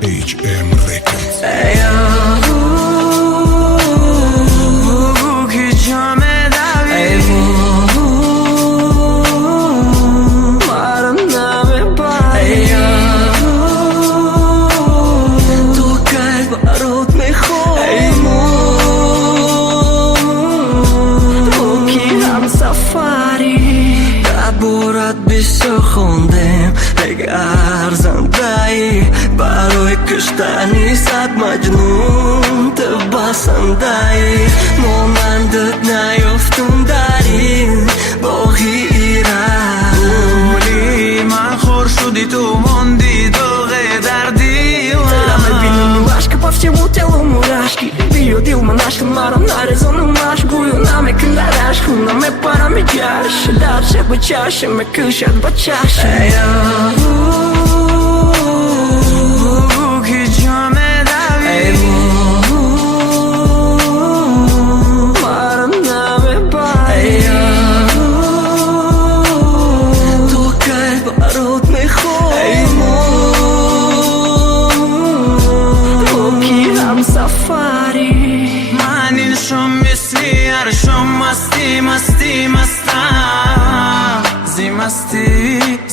HM Records. برای کشتنی صد مجنون تو بسنده‌ای مانندت نیفتم در این باغی ایران اولی من خور شدی تو موندی دوغه در دیوان دلم بینی عشق повсему телу мурашки Бью дил монашка маром нарезанным машгую Намеком на рашку, но мы парами чаще Дальше бы чаще, мы кушать бы чаще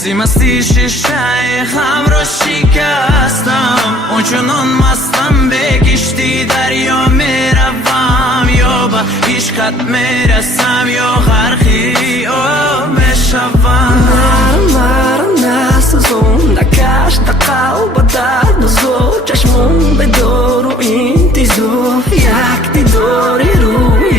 زیمستی شیشه هم را شکستم اونچنان مستم به کشتی دریا میروم یا به عشقت میرسم یا غرقی میشوم نسوزون نکشت قلب درد زور چشمون به دور و این تیزو یک دیداری روی